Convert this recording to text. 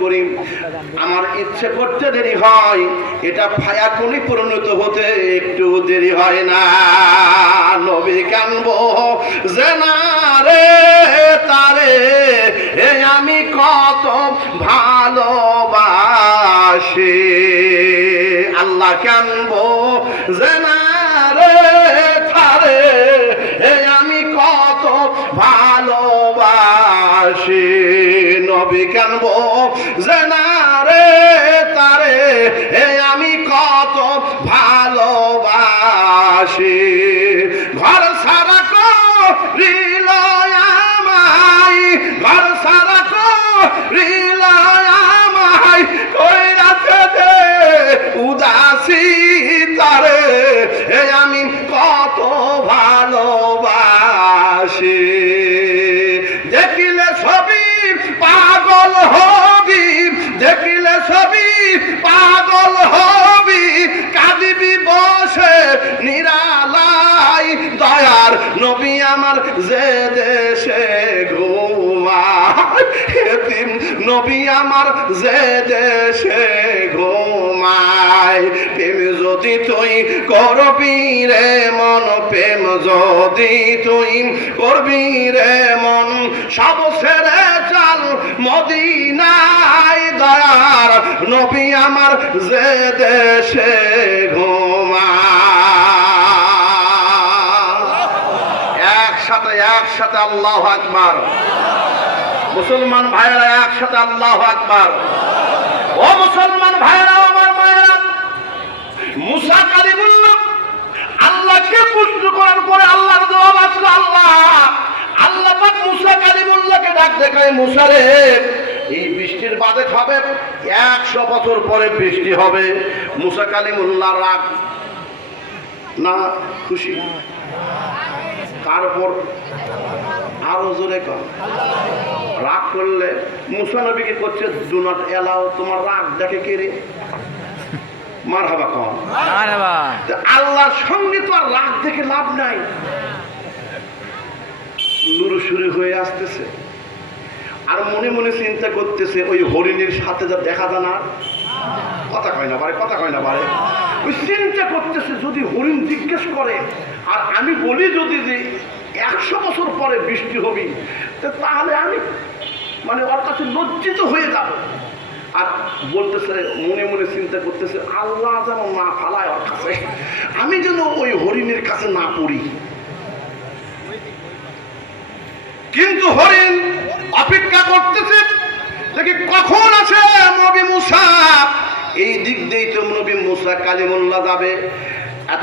করি, আমার ইচ্ছে করতে দেরি হয়, এটা ফায়াকুনি পরিণত হতে একটু দেরি হয় না। নবী কানবো, যে না রে, তারে, এ আমি কত ভালোবাসি। আল্লাহ কানবো, যে না যে তারে আমি কত ভালোবাসি। ঘর সারা করিল আমায়, ঘর সারা করিল আমায় কইরাতে দে উদাসী তারে আমি কত ভালোবাসি। দয়ার নবী আমার যে দেশে ঘুমায় নবী আমার যে দেশে ঘুমায়। প্রেম যদি তুই করবি রে মন, প্রেম যদি তুই করবি রে মন, সব ছেড়ে চাল মদিনায়। দয়ার নবী আমার যে দেশে ঘুমায়। একসাথে একসাথে আল্লাহ আকবার। মুসলমান ভাইরা একসাথে আল্লাহ আকবার। ও মুসলমান ভাইরা আমার মায়েরা, মুসা কালিমুল্লাহ, আল্লাহকে পুষ্ট করার পরে আল্লাহর জবাব আসলো আল্লাহ। আল্লাহ পাক মুসা কালিমুল্লাহকে ডাক দেখায়, মুসা রে, এই বৃষ্টির বাদে হবে একশো বছর পরে বৃষ্টি হবে। মুসা কালিমুল্লাহ রাগ না খুশি। তারপর আরও জোরে কম রাগ করলে মুসা নবীকে করছে ডু নট এলাও তোমার রাগ দেখে কে রে? মার হাবা কম আল্লাহর সঙ্গে তো আর রাগ দেখে লাভ নাই। নুরু শুরু হয়ে আসতেছে। আর মনে মনে চিন্তা করতেছে ওই হরিণের সাথে যা দেখা যায় না কয় না পারে কয় না পারে ওই চিন্তা করতেছে যদি হরিণ জিজ্ঞেস করে, আর আমি বলি যদি যে একশো বছর পরে বৃষ্টি হবি তাহলে আমি মানে ওর কাছে লজ্জিত হয়ে যাব। আর বলতেছে, মনে মনে চিন্তা করতেছে, আল্লাহ যেন না ফালায় ওর কাছে। আমি যেন ওই হরিণের কাছে না পড়ি। কিন্তু হরিণ অপেক্ষা করতেছে, দেখি কখন আছে এই দিক দিয়েই তো নবী মুসা কালিমুল্লাহ যাবে।